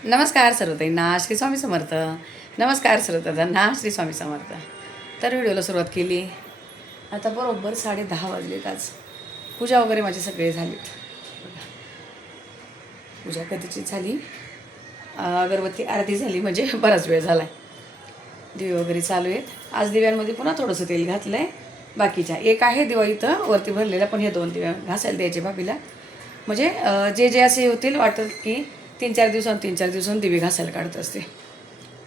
नमस्कार सर्वताईंना श्री स्वामी समर्थ. नमस्कार सर्वताईंना श्री स्वामी समर्थ. तर व्हिडिओला सुरुवात केली. आता बरोबर 10:30 वाजलेत. आज पूजा वगैरे माझी सगळे झालीत. पूजा कधीची झाली, अगरबत्ती आरती झाली, म्हणजे बराच वेळ झाला आहे. दिवे वगैरे चालू आहेत. आज दिव्यांमध्ये पुन्हा थोडंसं तेल घातलं आहे. बाकीच्या एक आहे दिवा इथं वरती भरलेला, पण हे 2 दिवे घासायला द्यायचे भाभीला. म्हणजे जे असे होतील वाटत की 3-4 दिवसांनी दिवे घासायला काढत असते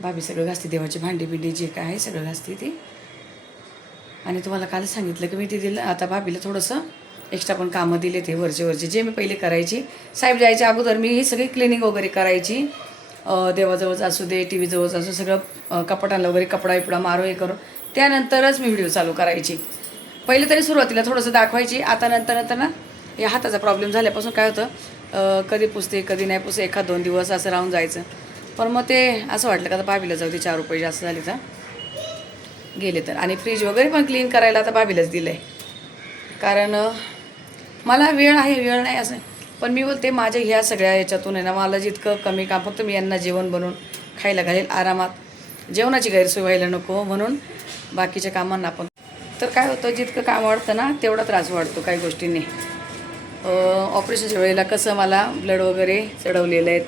भाभी. सगळं घासते, देवाची भांडी बिंडी जे काय आहे सगळं घासते ती. आणि तुम्हाला काल सांगितलं की मी ते दिलं. आता भाभीला थोडंसं एक्स्ट्रा पण कामं दिले ते वरचे जे मी पहिले करायची. साहेब जायच्या अगोदर मी ही सगळी क्लिनिंग वगैरे करायची. देवाजवळच असू दे, टी व्हीजवळच असू, सगळं कपाटांना वगैरे कपडा बिपडा मारो हे करून त्यानंतरच मी व्हिडिओ चालू करायची. पहिले तरी सुरुवातीला थोडंसं दाखवायची. आता नंतर ना या हाताचा प्रॉब्लेम झाल्यापासून काय होतं, कधी पुसते कधी नाही पुसते, 1-2 दिवस असं राहून जायचं. पण मग ते असं वाटलं का आता भाभीला जाऊ दे, 4 रुपये जास्त झाले तर गेले तर. आणि फ्रीज वगैरे पण क्लीन करायला आता भाभीलाच दिलं आहे. कारण मला वेळ नाही असं, पण मी बोलते माझ्या ह्या सगळ्या याच्यातून आहे ना, मला जितकं कमी काम, फक्त मी यांना जेवण बनवून खायला घालेल आरामात, जेवणाची गैरसोय व्हायला नको म्हणून बाकीच्या कामांना आपण. तर काय होतं, जितकं काम वाढतं ना तेवढा त्रास वाढतो काही गोष्टींनी. ऑपरेशनच्या वेळेला कसं मला ब्लड वगैरे चढवलेलं आहेत.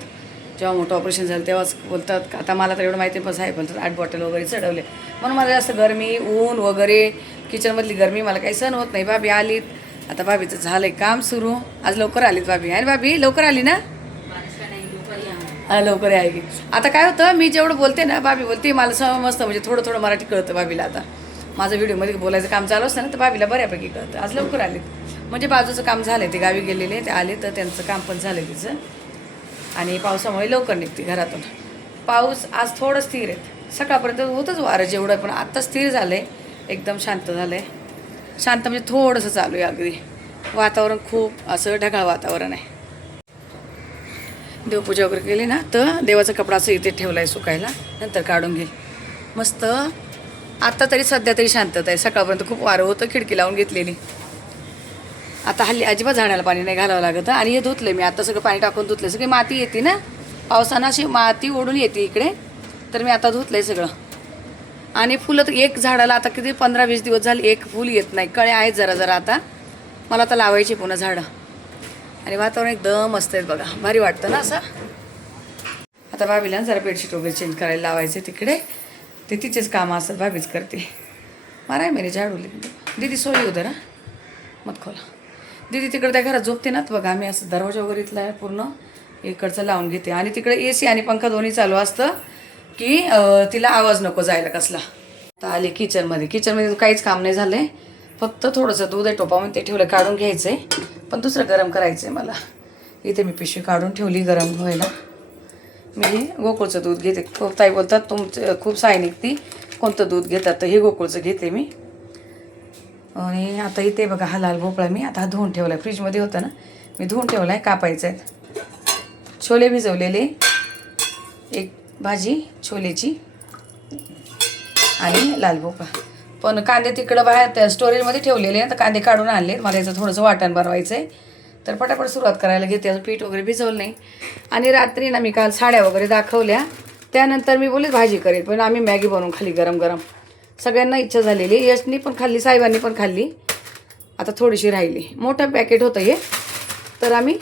जेव्हा मोठं ऑपरेशन झालं तेव्हाच बोलतात, आता मला तर एवढं माहिती पण साहेब बोलतात 8 बॉटल वगैरे चढवले. म्हणून मला जास्त गरमी, ऊन वगैरे, किचनमधली गरमी मला काही सहन होत नाही. भाभी आलीत, आता भाभीचं झालं आहे काम सुरू. आज लवकर आलीत भाभी. आहे भाभी लवकर आली ना? लवकर आहे की. आता काय होतं, मी जेवढं बोलते ना भाभी बोलते मला समजतं, म्हणजे थोडं मराठी कळतं भाभीला. आता माझं व्हिडिओमध्ये बोलायचं काम चालू असतं ना, तर भाभीला बऱ्यापैकी कळतं. आज लवकर आलीत, म्हणजे बाजूचं काम झालं आहे, ते गावी गेलेले ते आले तर त्यांचं काम पण झालं आहे तिचं. आणि पावसामुळे लवकर निघते घरातून. पाऊस आज थोडं स्थिर आहे. सकाळपर्यंत होतंच वारं जेवढं, पण आत्ता स्थिर झालं आहे, एकदम शांत झालं आहे. शांत म्हणजे थोडंसं चालू आहे अगदी. वातावरण खूप असं ढगाळ वातावरण आहे. देवपूजा वगैरे केली ना, तर देवाचा कपडा असं इथे ठेवला आहे सुकायला, नंतर काढून घेईल मस्त. आत्ता तरी सध्या तरी शांतता आहे. सकाळपर्यंत खूप वारं होतं, खिडकी लावून घेतलेली. आता हल्ली अजिबात झाडाला पाणी नाही घालावं लागत. आणि हे धुतलं मी आता, सगळं पाणी टाकून धुतलं. सगळी माती येते ना पावसानं, अशी माती ओढून येते इकडे, तर मी आता धुतलं आहे सगळं. आणि फुलं तर एक झाडाला आता किती 15-20 दिवस झाले एक फुल येत नाही. कळे आहेत जरा आता, मला आता लावायची पुन्हा झाडं. आणि वातावरण एकदम मस्त आहे बघा, भारी वाटतं ना असं. आता भाभीला जरा बेडशीट वगैरे चेंज करायला लावायचे तिकडे, ते तिचेच कामं असतात, भाभीच करते. मारा मेरी झाडू दीदी सोई उधर मत खोला. दीदी तिकडे त्या घरात झोपते ना, तर बघा आम्ही असं दरवाजा वगैरे इथला आहे पूर्ण इकडचं लावून घेते. आणि तिकडे AC आणि पंखा दोन्ही चालू असतं की तिला आवाज नको जायला कसला. आता आले किचनमध्ये काहीच काम नाही झालं आहे. फक्त थोडंसं दूध आहे टोपामध्ये, ते ठेवलं, काढून घ्यायचं आहे. पण दुसरं गरम करायचं आहे मला. इथे मी पिशवी काढून ठेवली गरम व्हायला. मी गोकुळचं दूध घेते. खूप ताई बोलतात तुमचं खूप साय निघती, कोणतं दूध घेतात, तर हे गोकुळचं घेते मी. आणि आता इथे बघा हा लाल भोपळा मी आता धुवून ठेवला आहे. फ्रीजमध्ये होता ना, मी धुवून ठेवला आहे, कापायचं आहेत. छोले भिजवलेले, एक भाजी छोलेची आणि लाल भोपळा. पण कांदे तिकडं बाहेर स्टोरेजमध्ये ठेवलेले आहे, तर कांदे काढून आणले. मला याचं थोडंसं वाटण बनवायचं आहे, तर पटापट सुरुवात करायला घेते. असं पीठ वगैरे भिजवलं नाही. आणि रात्री ना मी काल साड्या वगैरे दाखवल्या, त्यानंतर मी बोलले भाजी करेल, पण आम्ही मॅगी बनवून खाली गरम गरम. सगळ्यांना इच्छा झालेली, यशनी पण खाल्ली, साहेबांनी पण खाल्ली. आता थोडीशी राहिली. मोठं पॅकेट होतं हे, तर आम्ही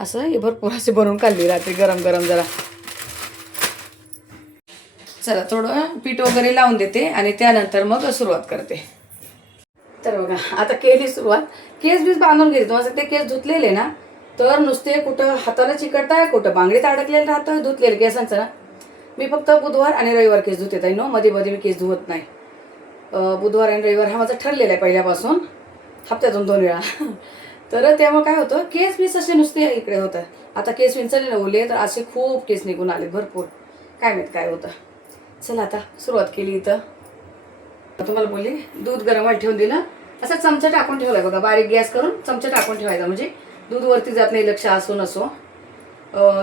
असं हे भरपूर असे बनवून खाल्ली रात्री गरम गरम. जरा चला थोडं पीठ वगैरे लावून देते आणि त्यानंतर मग सुरुवात करते. तर बघा आता केली सुरुवात. केस बांधून घेते. तुम्हाला ते केस धुतलेले ना, तर नुसते कुठं हाताला चिकटताय, कुठं बांगडीत अडकलेलं राहतं धुतलेले केसांचं ना. मी फक्त बुधवार आणि रविवार केस धुते ताई. मध्ये मी केस धुवत नाही. बुधवार आणि रविवार हा माझा ठरलेला आहे पहिल्यापासून, हप्त्यातून 2 वेळा. तर त्यामुळे काय होतं, केस असे नुसते इकडे होतं. आता केस विंचरले ना ओले, तर असे खूप केस निघून आले भरपूर. काय माहीत काय होतं. चला आता सुरुवात केली. इथं तुम्हाला बोलले दूध गरम व्हायला ठेवून दिलं. असा चमचा टाकून ठेवलाय बघा, बारीक गॅस करून चमचा टाकून ठेवायचा, म्हणजे दूध वरती जात नाही, लक्ष असो नसो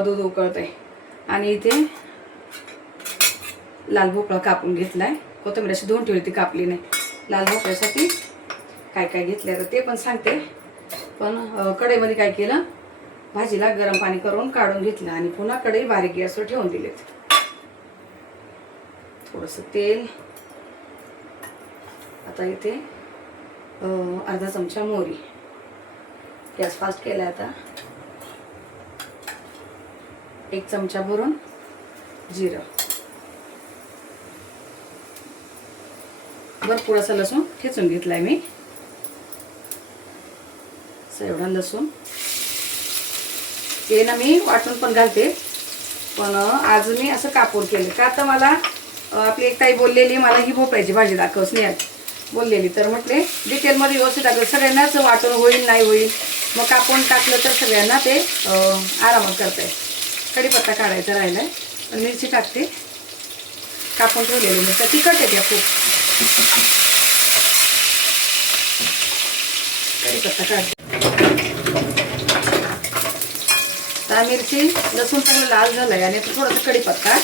दूध उकळतंय. आणि इथे लाल भोपळा कापून घेतलाय. कोथिंबीर अशी धुवून ठेवली, ती कापली नाही. लाल भोपळ्यासाठी काय काय घेतलं तर ते पण सांगते. पण कढईमध्ये काय केलं, भाजीला गरम पाणी करून काढून घेतलं आणि पुन्हा कढई बारीक गॅसवर ठेवून दिलेत. थोडंसं तेल, आता इथे अर्धा चमचा मोहरी, गॅस फास्ट केला. आता 1 चमचा भरून जिरं, भरपूर असा लसूण ठेचून घेतलाय मी. एवढा लसूण हे ना मी वाटून पण घालते, पण आज मी असं कापून केलं का, तर मला आपली एक ताई बोललेली मला ही भोपळ्याची भाजी दाखवच नाही बोललेली, तर म्हटले डिटेलमध्ये व्यवस्थित दाखव, सगळ्यांनाच वाटून होईल नाही होईल, मग कापून टाकलं तर सगळ्यांना ते आरामात करता येईल. कढीपत्ता काढायचा राहिलाय, पण मिरची टाकते, कापून ठेवलेली मिरच्या तिखट येते खूप. कढीपत्ता काढते. तर मिरची लसूण चांगलं लाल झालंय आणि थोडासा कढीपत्ता,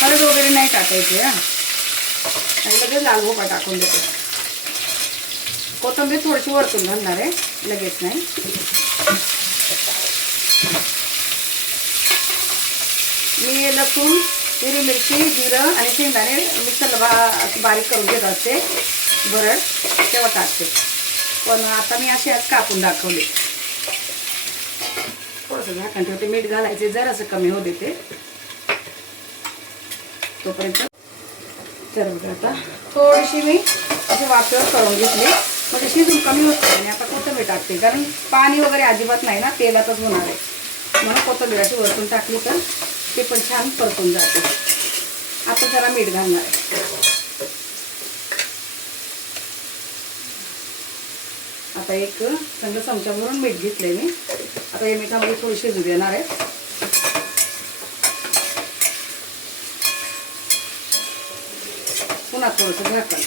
हळद वगैरे नाही टाकायचे आणि लगेच लाल भोपळा टाकून देते. कोथिंबीर थोडीशी वरतून घालणार आहे, लगेच नाही. मी लसूण, हिरवी मिरची, जिरं आणि शेंगदाणे मिक्सरला बारीक करून घेत असते भरड, तेव्हा टाकते, पण आता मी अशी आज कापून दाखवले. थोडंसं झाकण ठेवते, मीठ घालायचे जरासं कमी होऊ देते तोपर्यंत. तर बघा आता थोडीशी मी अशी वाफेवर करून घेतली, म्हणजे शिजून कमी होतं. आणि आता कोथिंबीर टाकते, कारण पाणी वगैरे अजिबात नाही ना, तेलातच होणार आहे, म्हणून कोथिंबीर अशी वरतून टाकली तर ते पण छान परतून जाते. आता जरा मीठ घालणार आहे. आता एक चांगलं चमचा भरून मीठ घेतलंय मी. आता या मिठामध्ये थोडी शिजू देणार आहे. पुन्हा थोडंसं झाकण.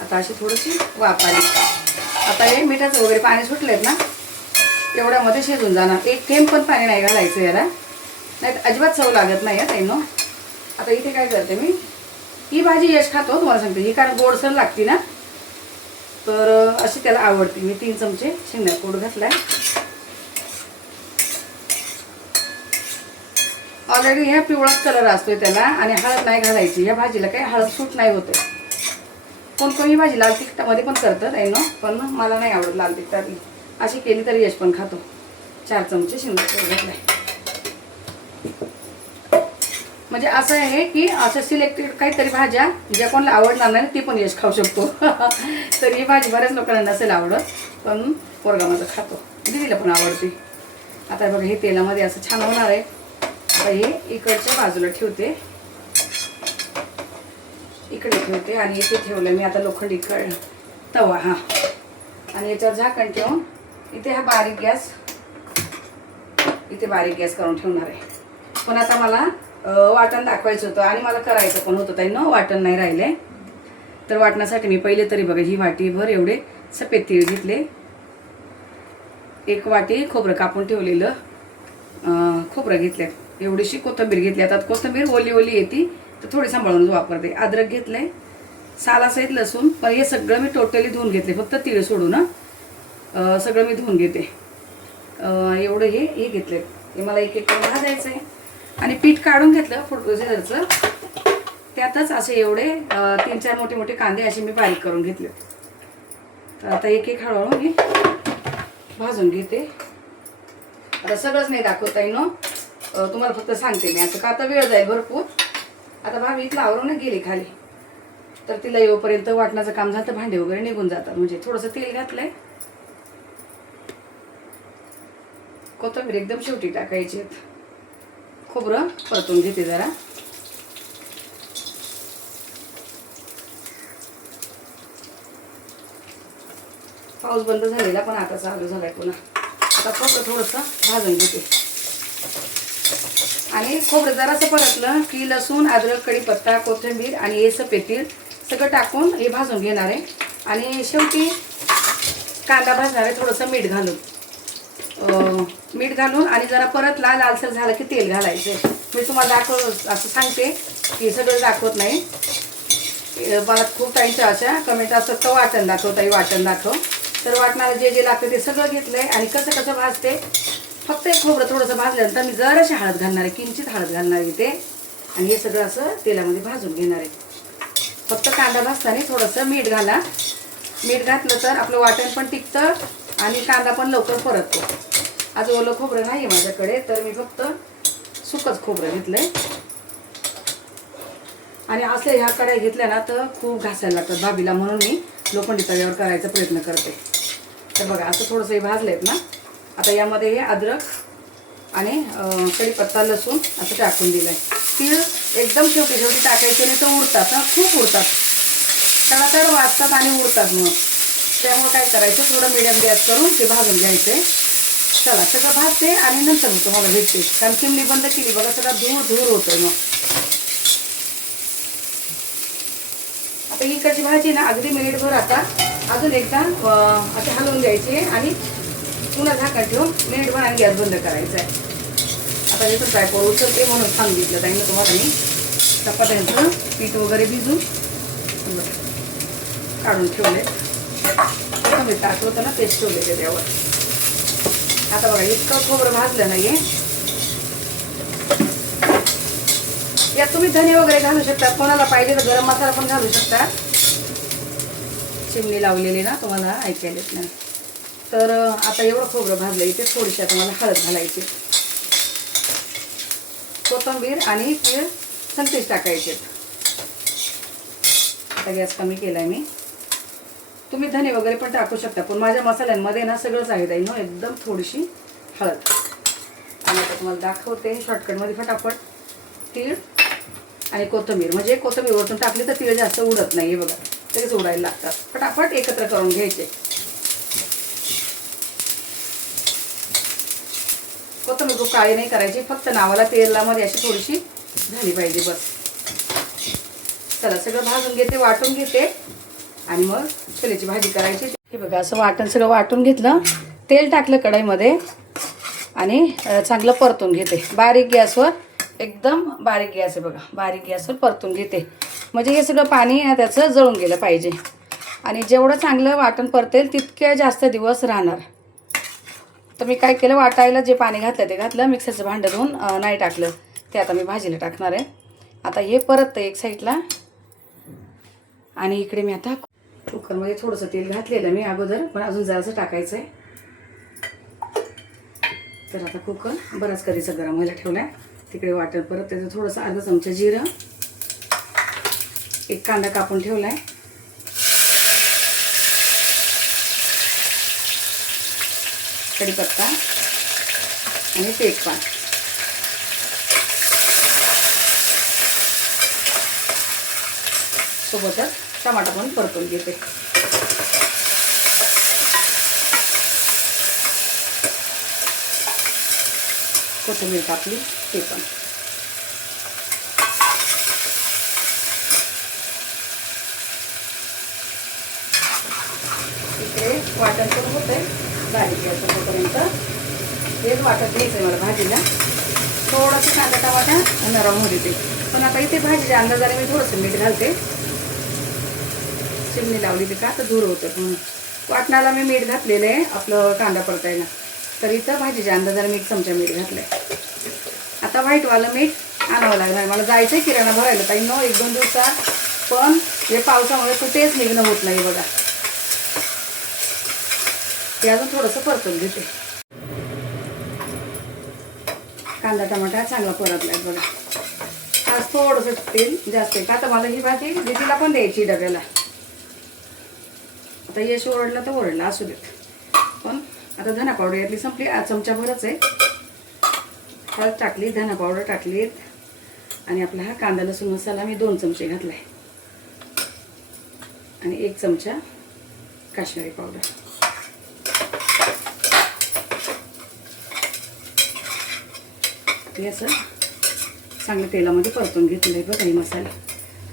आता अशी थोडीशी वाफ आली. आता हे मिठाचं वगैरे पाणी सुटलेत ना, एवढ्यामध्ये शिजून जाणार. एक थेंब पण पाणी नाही घालायचं याला, नाही अजिबात चव लागत नाही आहे ताईनो. आता इथे काय करते मी, ही भाजी यश खातो तुम्हाला सांगते, ही कारण गोडसर लागते ना, तर अशी त्याला आवडते. मी 3 चमचे शेंगदाणा कूट घातलाय. ऑलरेडी ह्या पिवळाच कलर असतोय त्याला, आणि हळद नाही घालायची. ह्या भाजीला काही हळद सूट नाही होते. कोणी भाजी लाल तिखटामध्ये पण करतात आहे ना, पण मला नाही आवडत लाल तिखटातली. अशी केली तरी यश पण खातो. 4 चमचे शेंगदाणा कूट घातलाय. म्हणजे असं आहे की असं सिलेक्टेड काहीतरी भाज्या ज्या कोणाला आवडणार नाही ती पण यश खाऊ शकतो. तर ही भाजी बऱ्याच लोकांना नसेल आवडत, पण पोरगा माझा खातो, दीदीला पण आवडते. आता बघा हे तेलामध्ये असं छान होणार आहे. आता हे इकडच्या बाजूला ठेवते, इकडे ठेवते आणि इथे ठेवलं मी आता लोखंडी तवा. हा, आणि याच्यावर झाकण ठेवून इथे हा बारीक गॅस, इथे बारीक गॅस करून ठेवणार आहे. पण आता मला वाटण दाखवायचं होतं आणि मला करायचं पण होतं ताई न, वाटण नाही राहिले. तर वाटण्यासाठी मी पहिले तरी बघा ही वाटीभर एवढे सफेद तीळ घेतले, 1 वाटी खोबरं कापून ठेवलेलं खोबरं घेतलं, एवढीशी कोथिंबीर घेतली. आता कोथिंबीर ओली ओली येते तर थोडी सांभाळून वापरते. अद्रक घेतलंय, सालासहित लसूण, पण हे सगळं मी टोटली धुवून घेतले, फक्त तीळ सोडून सगळं मी धुवून घेते. एवढं हे घेतले, हे मला एक करून भाजायचं आहे. आणि पीठ काढून घेतलं फुटबॉलचं, त्यातच असे एवढे 3-4 मोठे मोठे कांदे असे मी बारीक करून घेतले. तर आता एक हळूहळू मी भाजून घेते. आता सगळंच नाही दाखवता येईन, तुम्हाला फक्त सांगते मी असं का, आता वेळ जाईल भरपूर. आता भाभी इथलं आवरून गेली खाली, तर तिला येऊपर्यंत वाटण्याचं काम झालं तर भांडे वगैरे निघून जातात. म्हणजे थोडंसं तेल घातलंय, कोथिंबीर एकदम शेवटी टाकायची. खोबरं परतून घेते जरा. पाऊस बंद झालेला पण आता चालू झालाय पुन्हा. आता खोबरं थोडंसं भाजून घेते. आणि खोबरं जरासं परतलं की लसूण, अद्रक, कढीपत्ता, कोथिंबीर आणि हे सफेद तीळ सगळं टाकून हे भाजून घेणार आहे. आणि शेवटी कांदा भाजणार आहे थोडंसं मीठ घालून. मीठ घालून आणि जरा परत लालसर झालं की तेल घालायचं. मी तुम्हाला दाखव असं सांगते, की सगळं दाखवत नाही. मला खूप टाईमच्या अशा कमेंट असतात तर वाटण दाखव ताई, वाटण दाखव. तर वाटणाला जे जे लागतं ते सगळं घेतलं आहे. आणि कसं कसं भाजते, फक्त एक खोबरं थोडंसं भाजल्यानंतर मी जराशी हळद घालणार आहे, किंचित हळद घालणार आहे ते. आणि हे सगळं असं तेलामध्ये भाजून घेणार आहे. फक्त कांदा भाजताना थोडंसं मीठ घाला. मीठ घातलं तर आपलं वाटण पण टिकतं आणि कांदा पण लवकर परततो. आज ओलं खोबरं नाही आहे माझ्याकडे, तर मी फक्त सुकंच खोबरं घेतलं आहे. आणि असल्या ह्या कढया घेतल्या ना तर खूप घासायला लागतात भाभीला, म्हणून मी लोखंडी तव्यावर करायचा प्रयत्न करते. तर बघा असं थोडंसं हे भाजलं आहेत ना. आता यामध्ये हे अद्रक आणि कढीपत्ता, लसूण असं टाकून दिलं आहे. तीळ एकदम शेवटी शेवटी टाकायचे नाही तर उडतात ना, खूप उडतात, तळातळ वाजतात आणि उडतात. मग त्यामुळे काय करायचं, थोडं मिडियम गॅस करून ते भाजून घ्यायचं. चला सगळं भाजते आणि नंतर मी तुम्हाला भेटते. कारण चिमणी बंद केली बघा, सगळा धूर धूर होतोय. मग आता इकडची भाजी ना अगदी मिनिटभर आता अजून एकदा असे हलवून घ्यायचे आणि पुन्हा झाकण ठेवून मिनिटभर आणि गॅस बंद करायचा आहे. आता जसं ट्रायपॉड उचलते म्हणून सांगितलं ताईनं तुम्हाला मी. चपात्यांचं पीठ वगैरे भिजून काढून ठेवले. मी टाकलं होतं ना पेस्ट ठेवले त्याच्यावर. आता बघा इतकं खोबरं भाजलं नाहीये. यात तुम्ही धने वगैरे घालू शकता, कोणाला पाहिजे तर गरम मसाला पण घालू शकता. चिमणी लावलेली ना तुम्हाला ऐकायलाच नाही. तर आता एवढं खोबरं भाजलं, इथे थोडीशी आता मला हळद घालायची, कोथिंबीर आणि तीळ संत्रीच टाकायचे. आता गॅस कमी केलाय मी. तुम्ही धने वगैरे पण टाकू शकता, पण माझ्या मसाल्यांमध्ये ना सगळंच आहे ताई ना. एकदम थोडीशी हळद. आणि आता तुम्हाला दाखवते शॉर्टकटमध्ये फटाफट. तीळ आणि कोथिंबीर, म्हणजे कोथिंबीर वरतून टाकली तर तीळ जास्त उडत नाही. बघा लगेच उडायला लागतात. फटाफट एकत्र करून घ्यायचे. कोथिंबीर खूप काळी नाही करायची, फक्त नावाला तेलामध्ये अशी थोडीशी झाली पाहिजे बस. चला सगळं भाजून घेते, वाटून घेते आणि मग छोलेची भाजी करायची. हे बघा असं वाटण सगळं वाटून घेतलं, तेल टाकलं कढईमध्ये आणि चांगलं परतून घेते. बारीक गॅसवर, एकदम बारीक गॅस आहे बघा, बारीक गॅसवर परतून घेते. म्हणजे हे सगळं पाणी त्याचं जळून गेलं पाहिजे. आणि जेवढं चांगलं वाटण परतेल तितके जास्त दिवस राहणार. तर मी काय केलं, वाटायला जे पाणी घातलं ते घातलं, मिक्सरचं भांडं धुवून नाही टाकलं, ते आता मी भाजीला टाकणार आहे. आता हे परततं एक साईडला. आणि इकडे मी आता कुकरमध्ये थोडंसं तेल घातलेलं मी अगोदर, पण अजून जरासं टाकायचं आहे. तर आता कुकर बराच कधीचा गरम व्हायला ठेवला आहे. तिकडे वाटण परत त्याचं थोडंसं अर्धा चमचा जिरं, एक कांदा कापून ठेवला आहे, कढीपत्ता आणि तेजपान. सोबतच टमाटा पण परतून घेते. कोथिंबीर कापली ते पण. इकडे वाटण पण होतंय बारीक गॅसपर्यंत. हेच वाटण घ्यायचं मला भाजीला. थोडंसं कांदा टमाटा नरम होऊ देते. पण आता इथे भाजीच्या अंदाजाने मी थोडंसं मीठ घालते. चिमणी लावली ते का तर दूर होतं म्हणून. वाटणाला मी मीठ घातलेलं आहे आपलं कांदा परतायला. तर इथं भाजीच्या अंदाजाने मी 1 चमचा मीठ घातलंय. आता व्हाईटवालं मीठ आणावं लागणार. मला जायचं आहे किराणा भरायला ताई नो 1-2 दिवसात, पण हे पावसामुळे कुठेच निघणं होत नाही बघा. ते अजून थोडंसं परतून घेते. कांदा टमाटा चांगला परतलाय बघा. आज थोडंसं तेल जास्त आहे का तर मला ही भाजी दीदीला पण द्यायची डब्याला. आता यश ओरडला तर ओरडला असू देत. पण आता धना पावडर यातली संपली, चमचा भरच आहे. हळद टाकली, धना पावडर टाकलीत आणि आपला हा कांदा लसूण मसाला मी 2 चमचे घातलाय आणि 1 चमचा काश्मीरी पावडर. हे असं चांगलं तेलामध्ये परतून घेतलं आहे बघा हे मसाले.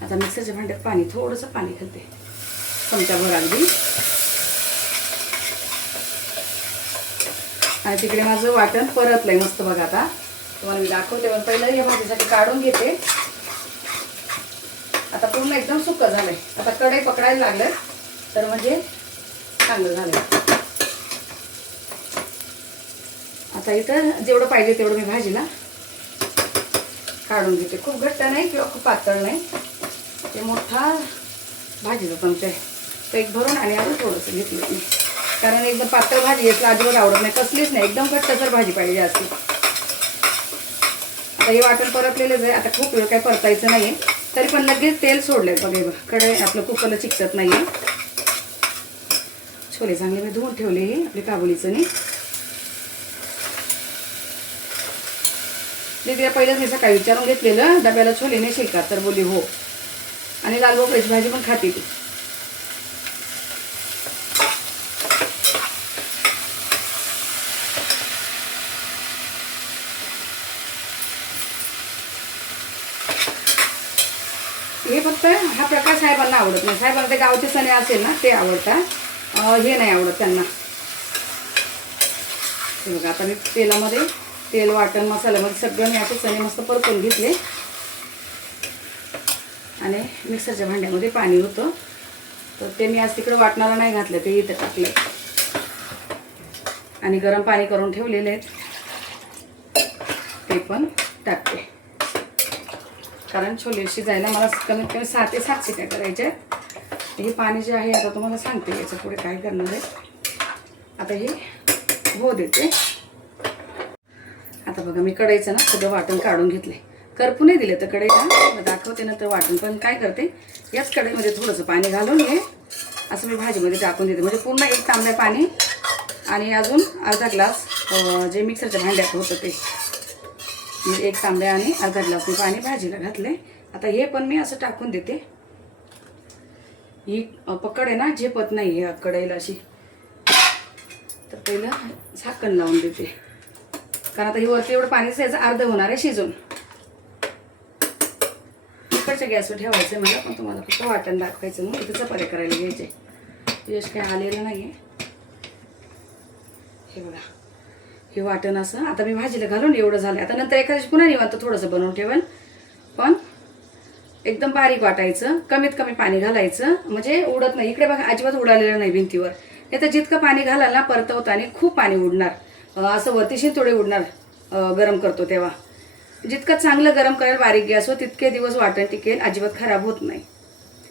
आता मिक्सरच्या भांड्यात पाणी, थोडंसं पाणी घालते, चमचाभर अगदी. आणि तिकडे माझं वाटण परतलंय मस्त बघा. आता तुम्हाला मी दाखवते, पण पहिलं या भाजीसाठी काढून घेते. आता पूर्ण एकदम सुकं झालंय. आता कढई पकडायला लागलं तर म्हणजे चांगलं झालंय. आता इथं जेवढं पाहिजे तेवढं मी भाजीला काढून घेते. खूप घट्ट नाही किंवा खूप पातळ नाही, ते मोठा भाजीचा चमचा आहे तर एक भरून आणि अजून थोडंसं घेतलं मी, कारण एकदम पातळ भाजी घेतलं अजिबात आवडत नाही, कसलीच नाही, एकदम घट्टसर भाजी पाहिजे असते. आता हे वाटण परतलेलंच आहे. आता खूप वेळ काय परतायचं नाही आहे, तरी पण लगेच तेल सोडलंय बघा. कढई आपलं कुकरला चिकटत नाही आहे. छोले चांगले मी धुवून ठेवले हे आपले काबुली चणे. दीदीला पहिलेच मी सकाळी विचारून घेतलेलं डब्याला छोले नेशील का, तर बोली हो. आणि लाल भोपळ्याची भाजी पण खाते ती. हे फक्त हा प्रकार साहेबांना आवडत नाही. साहेबांना ते गावचे चणे असेल ना ते आवडतात, हे नाही आवडत त्यांना. हे बघा आता मी तेलामध्ये तेल वाटण मसाल्यामध्ये सगळं मी असे चणे मस्त परतून घेतले आणि मिक्सरच्या भांड्यामध्ये पाणी होतं तर ते मी आज तिकडं वाटणाला नाही घातलं, ते इथं टाकलं आणि गरम पाणी करून ठेवलेले आहेत ते पण टाकते. कारण छोले शिजायला मला कमीत कमी 6 ते 7 शिट्या करायच्या आहेत. हे पाणी जे आहे आता तुम्हाला सांगते याच्या पुढे काय करणार आहे. आता हे हो देते. आता बघा मी कढईचं ना सगळं वाटण काढून घेतले. करपू नाही दिलं तर कढईला दाखवते ना तर वाटण पण काय करते याच कढईमध्ये थोडंसं पाणी घालून हे असं मी भाजीमध्ये टाकून देते. म्हणजे पूर्ण 1 तांब्या पाणी आणि अजून अर्धा ग्लास जे मिक्सरच्या भांड्यात होतं ते, म्हणजे 1 तांब्या आणि अर्धा ग्लास मी पाणी भाजीला घातले. आता हे पण मी असं टाकून देते. ही पकड आहे ना झेपत नाही ह्या कढईला अशी, तर पहिलं झाकण लावून देते. कारण आता ही वरती एवढं पाणीच याचं अर्ध होणार आहे शिजून. इकडच्या गॅसवर ठेवायचं आहे मला, पण तुम्हाला फक्त वाटण दाखवायचं मग इथं चपात्या करायला घ्यायचे. यश काही आलेलं नाही आहे. हे बघा हे वाटण असं आता मी भाजीला घालून एवढं झालं. आता नंतर एखाद्या पुन्हा निवांत थोडंसं बनवून ठेवेल, पण एकदम बारीक वाटायचं, कमीत कमी पाणी घालायचं म्हणजे उडत नाही. इकडे बघा अजिबात उडालेलं नाही भिंतीवर. हे तर जितकं पाणी घालाल ना परतवताना खूप पाणी उडणार, असं वरती शिंतोडे उडणार गरम करतो तेव्हा. जितकं चांगलं गरम करायला बारीक गॅसवर तितके दिवस वाटण टिकेल, अजिबात खराब होत नाही.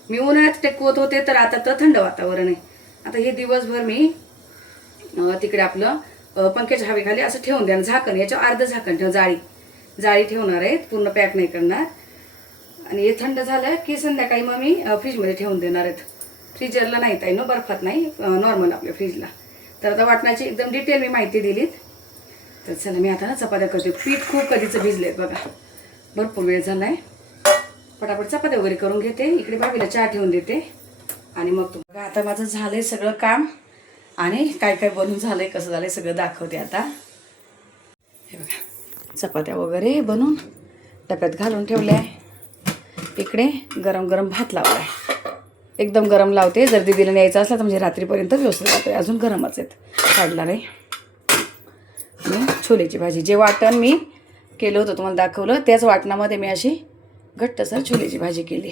मी उन्हाळ्यात टेकवत होते तर आता तर थंड वातावरण आहे. आता हे दिवसभर मी तिकडे आपलं पंख्याच्या हवेखाली असं ठेवून द्या. झाकण याच्यावर अर्ध झाकण ठेव, जाळी ठेवणार आहे, पूर्ण पॅक नाही करणार. आणि हे थंड झालं की संध्याकाळी मग मी फ्रीजमध्ये ठेवून देणार आहेत. फ्रीजरला नाही ताई नो, बर्फात नाही, नॉर्मल आपल्या फ्रीजला. तर आता वाटणाची एकदम डिटेल मी माहिती दिलीत. तर चला मी आता ना चपात्या करते. पीठ खूप कधीचं भिजलेत बघा, भरपूर वेळ झाला आहे. पटापट चपात्या वगैरे करून घेते. इकडे भाभीला चहा ठेवून देते आणि मग बघा आता माझं झालंय सगळं काम आणि काय काय बनवून झालंय कसं झालंय सगळं दाखवते आता. हे बघा चपात्या वगैरे बनवून डब्यात घालून ठेवल्या आहे. इकडे गरम गरम भात लावला आहे, एकदम गरम लावते. जर दीदीला न्यायचं असलं तर म्हणजे रात्रीपर्यंत व्यवस्थित राहते. अजून गरमच आहेत, काढला नाही. आणि छोलेची भाजी जे वाटण मी केलं होतं तुम्हाला दाखवलं त्याच वाटणामध्ये मी अशी घट्टसर छोलेची भाजी केली.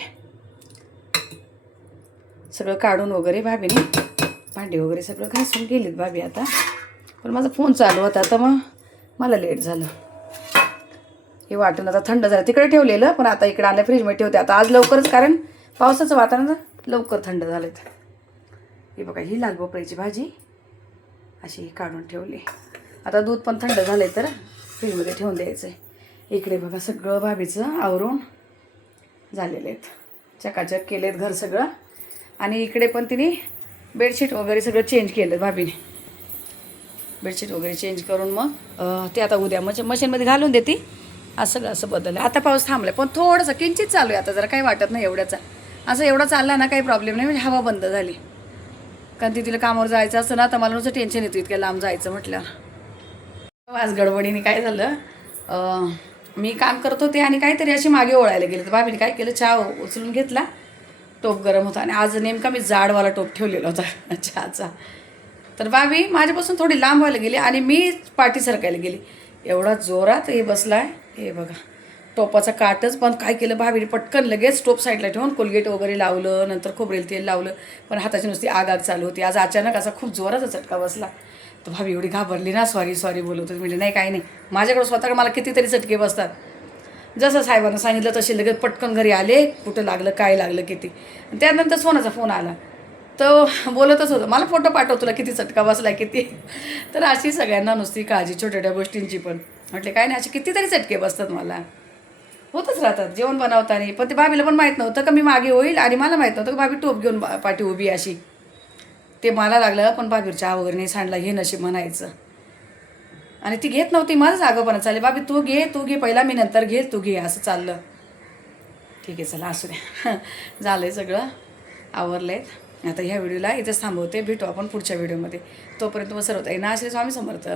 सगळं काढून वगैरे भाभीने भांडी वगैरे सगळं घासून गेलीत भाभी आता. पण माझा फोन चालू होता तर मग मला लेट झालं. हे वाटण आता थंड झालं, तिकडे ठेवलेलं पण आता इकडे आणलं फ्रीजमध्ये ठेवते. आता आज लवकरच, कारण पावसाचं वातावरण लवकर थंड झालं. हे बघा ही लाल भोपळ्याची भाजी अशी काढून ठेवली. आता दूध पण थंड झालं आहे तर फ्रीजमध्ये ठेवून द्यायचं आहे. इकडे बघा सगळं भाभीचं आवरून झालेले आहेत, चकाचक केलेत घर सगळं. आणि इकडे पण तिने बेडशीट वगैरे सगळं चेंज केलं भाभीने. बेडशीट वगैरे चेंज करून मग ते आता उद्या म्हणजे मशीनमध्ये घालून देते. असं सगळं असं बदललं. आता पाऊस थांबला पण थोडंसं किंचित चालू आहे. आता जरा काही वाटत नाही एवढ्याचा, असं एवढा चालला ना काही प्रॉब्लेम नाही. म्हणजे हवा बंद झाली, कारण तिला कामावर जायचं असतं ना तर मला नुसतं टेन्शन येतं इतक्या लांब जायचं म्हटल्यावर. आज गडबडीने काय झालं, मी काम करत होते आणि काहीतरी अशी मागे ओळायला गेले तर भाभीने काय केलं, चहा उचलून घेतला, टोप गरम होता आणि आज नेमका मी जाडवाला टोप ठेवलेला होता चहाचा. तर भाभी माझ्यापासून थोडी लांब व्हायला गेली आणि मी पाठी सरकायला गेली. एवढा जोरात हे बसला आहे, हे बघा टोपाचा काटच पण काय केलं भाभीने पटकन लगेच टोप साईडला ठेवून कोलगेट वगैरे लावलं, नंतर खोबरेल तेल लावलं, पण हाताची नुसती आग चालू होती. आज अचानक असा खूप जोराचा चटका बसला. तर भाभी एवढी घाबरली ना, सॉरी सॉरी बोलवतो. म्हणजे नाही काही नाही, माझ्याकडं स्वतःकडे मला कितीतरी चटके बसतात. जसं साहेबांना सांगितलं तसे लगेच पटकन घरी आले, कुठं लागलं काय लागलं किती. त्यानंतर सोनाचा फोन आला, तो बोलतच होतं मला फोटो पाठव तुला किती चटका बसला किती. तर अशी सगळ्यांना नुसती काळजी छोट्या छोट्या गोष्टींची. पण म्हटले काय नाही, असे कितीतरी चटके बसतात मला, होतच राहतात जेवण बनवताना. पण ते भाभीला पण माहीत नव्हतं का मी मागे होईल, आणि मला माहीत नव्हतं का भाभी टोप घेऊन पाठी उभी अशी. ते मला लागलं, पण भाभीर चहा वगैरे नाही सांडला हे नशीब म्हणायचं. आणि ती घेत नव्हती, माझंच आगोपणा चालले, भाभी तू घे पहिला, मी नंतर घे, तू घे, असं चाललं. ठीक आहे चला असू द्या. झालं आहे सगळं, आवरलं आहे. आता ह्या व्हिडिओला इथेच थांबवते, भेटू आपण पुढच्या व्हिडिओमध्ये. तोपर्यंत मग सर्व ताईंना श्री स्वामी समर्थ.